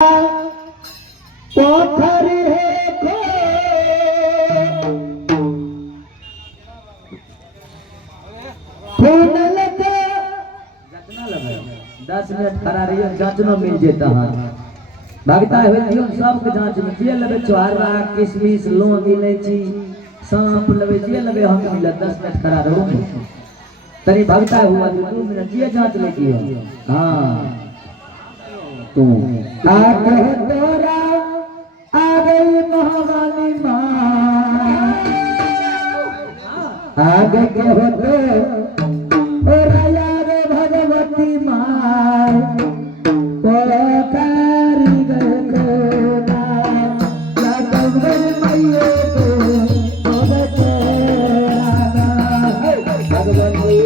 पोखरी है को 10 मिनट खड़ा रहिए जांच में मिल जेता हां भागता है दियो सब के जांच में जे लेबे छोहारा किशमिश लौंग इलायची सांप लेबे जे लेबे हम मिल 10 मिनट खड़ा रहो तरी भागता हुआ 2 मिनट जे जांच लेती हो हां तू आ कह तोरा आ गई महावाली मां आगे के होते ओ राया रे भगवती मां पोकारी गना लगन मैये को भगवती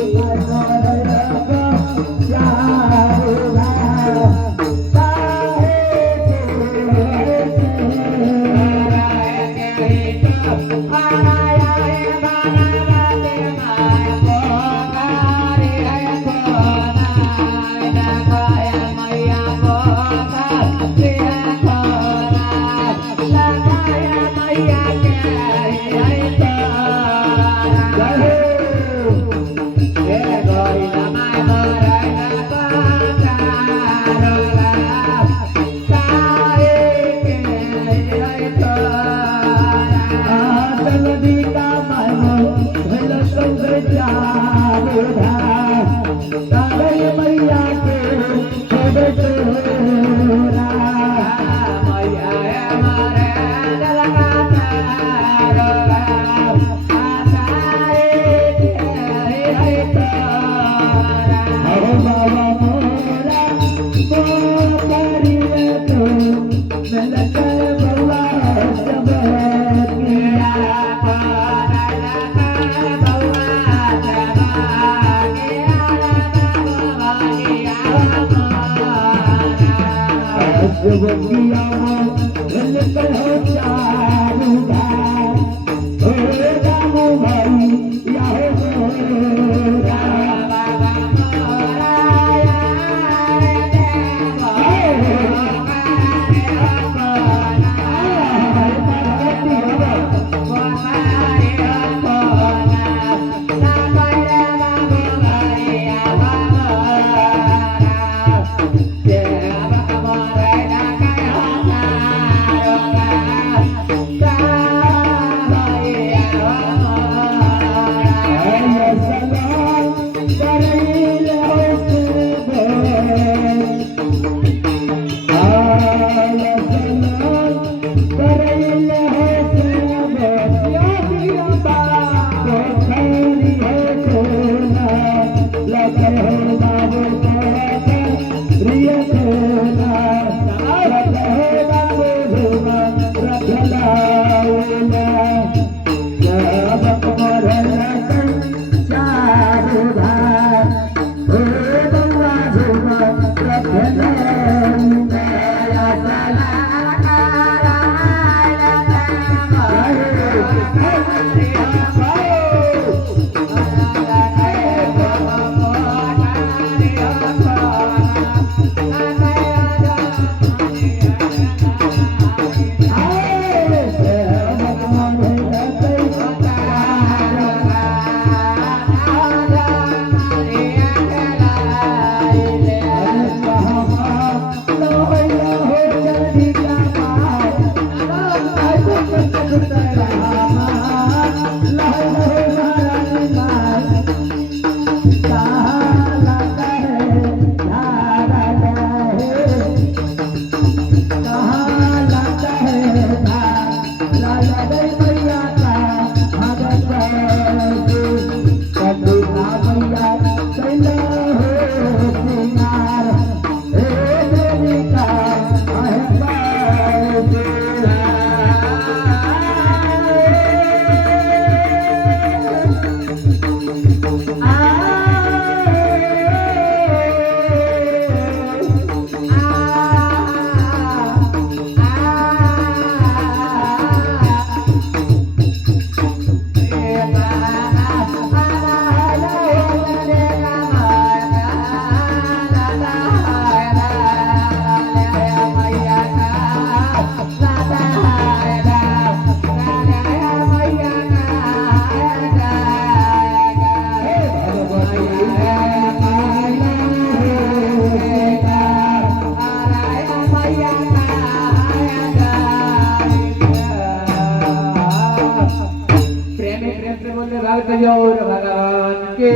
कजौर भगवान के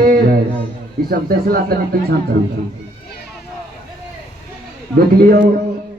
ये सब फैसला तनी पीछा करू देख लियो